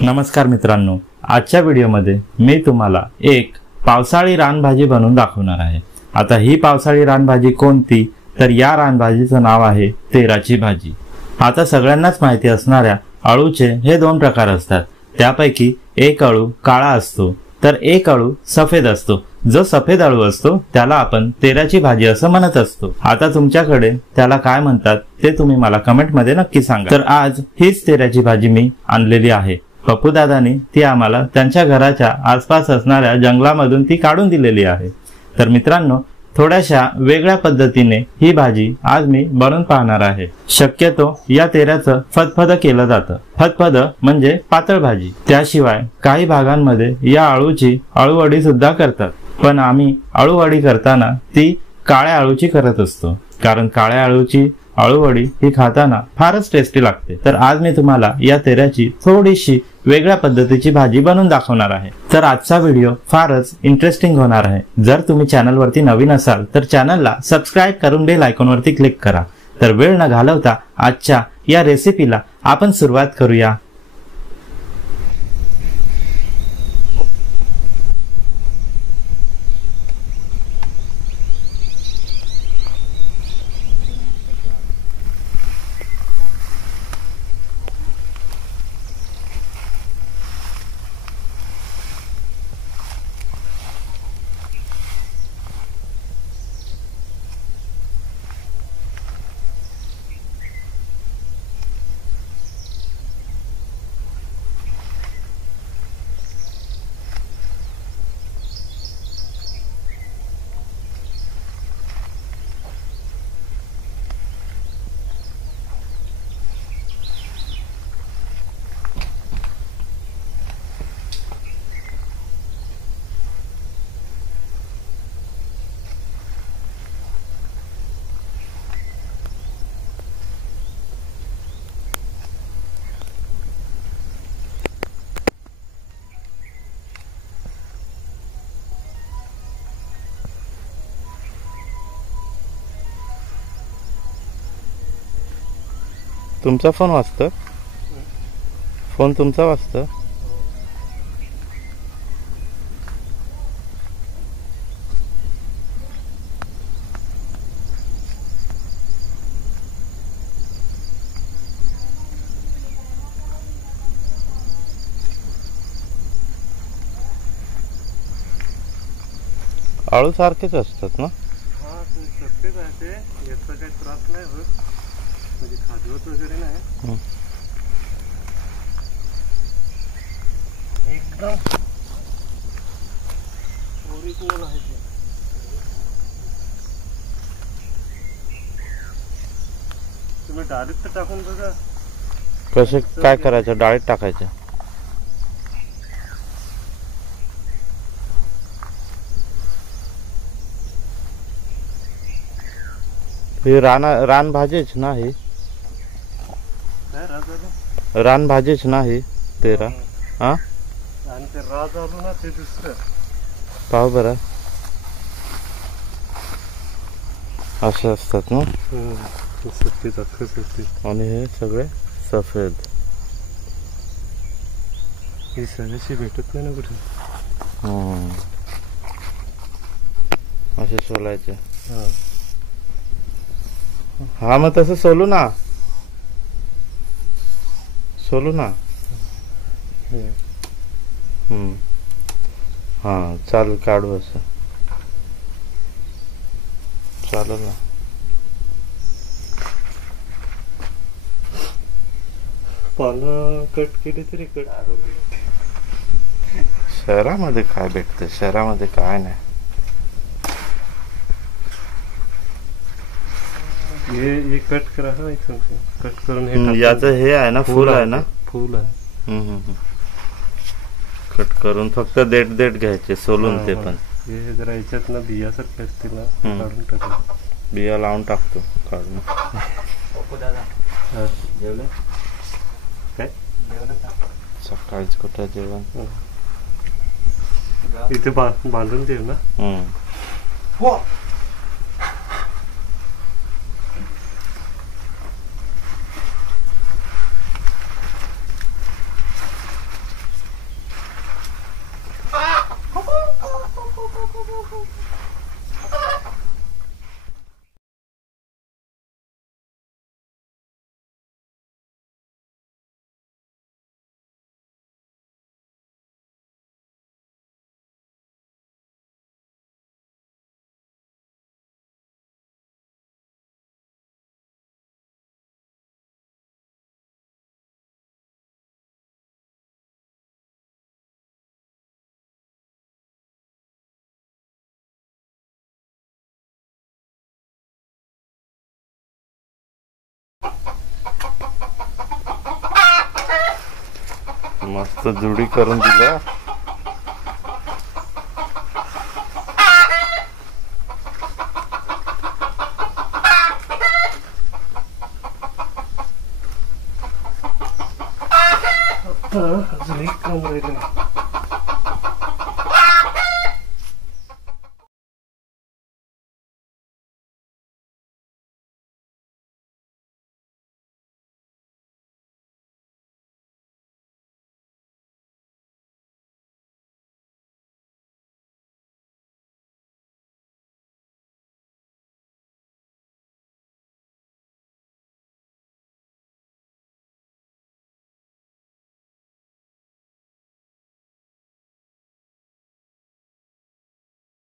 नमस्कार मित्रांनो, आजच्या व्हिडिओमध्ये मी तुम्हाला एक पावसाळी रानभाजी बनवून दाखवणार आहे। आता ही पावसाळी रानभाजी कोणती, तर या रानभाजीचं नाव आहे तेराची भाजी। आता सगळ्यांनाच माहिती असणाऱ्या अळूचे हे दोन प्रकार असतात। त्यापैकी एक अळू काळा असतो तर एक अळू सफेद असतो। जो सफेद अळू असतो त्याला आपण तेराची भाजी असं म्हणत असतो। आता तुमच्याकडे त्याला काय म्हणतात ते तुम्ही मला कमेंट मध्ये नक्की सांगा। तर आज हीच तेराची भाजी मी आणलेली आहे। पप्पू दादानी ती आम्हाला त्यांच्या घराच्या आसपास असणाऱ्या जंगलामधून ती काढून दिलेली आहे। तर मित्रांनो, थोड्याशा वेगळ्या पद्धतीने ही भाजी आज मी बनवून पाहणार आहे। शक्यतो या तेराचं फदफद केलं जातं। फदफद म्हणजे पातळ भाजी। त्याशिवाय काही भागांमध्ये या अळूची अळूवडी सुद्धा करतात, पण आम्ही अळूवडी करताना ती काळ्या अळूची करत असतो, कारण काळ्या अळूची अळूवडी ही खाताना फारच टेस्टी लागते। तर आज मी तुम्हाला या तेराची थोडीशी वेगळ्या पद्धतीची भाजी बनवून दाखवणार आहे। तर आजचा व्हिडिओ फारच इंटरेस्टिंग होणार आहे। जर तुम्ही चॅनलवरती नवीन असाल तर चॅनलला सबस्क्राईब करून बेल आयकॉनवरती क्लिक करा। तर वेळ न घालवता आजच्या या रेसिपीला आपण सुरुवात करूया। तुमचा फोन वाजतो? फोन तुमचा वाजतो? अळू सारखेच असतात ना? हा, ते सफेद आहे ते, याचा काही त्रास नाही होत, म्हणजे खाजवत वगैरे नाही। एकदम ओरिजिनल आहे ते। तुम्ही डायरेक्ट टाकून बघा कसे काय करायचं, डाळीत टाकायचं? ही रान भाजीच ना? ही काय राज रान भाजीच ना ही तेरा? हा, आणि ते राज आलो ना ते दुसरं। पाहू बरं, असे असतात ना? सफेद, अख्खं सफेद, आणि हे सगळे सफेद। ही सगळ्याशी भेटत नाही ना कुठे। असे सोलायचे। हा हा, मग तसं सोलू ना, सोलू ना। हा, चालेल, काढू असं, चालेल ना। पानं कट केली तरी कट। शहरामध्ये काय भेटतं? शहरामध्ये काय नाही। ये कट करा, हा, एक कट करून हे याचं हे आहे ना, फूल आहे ना? फूल आहे। कट करून फक्त देठ घ्यायचे, सोलून ते पण। हे जरा याच्यात ना बियासारखे असतील ना, काढून टाका। बिया लावून टाकतो काढून। जेवलं काय? सकाळीच कुठं जेवण? इथे बांधून देऊ ना। मस्त जुडी करून दिल्या. अजून एक काम राहिलं.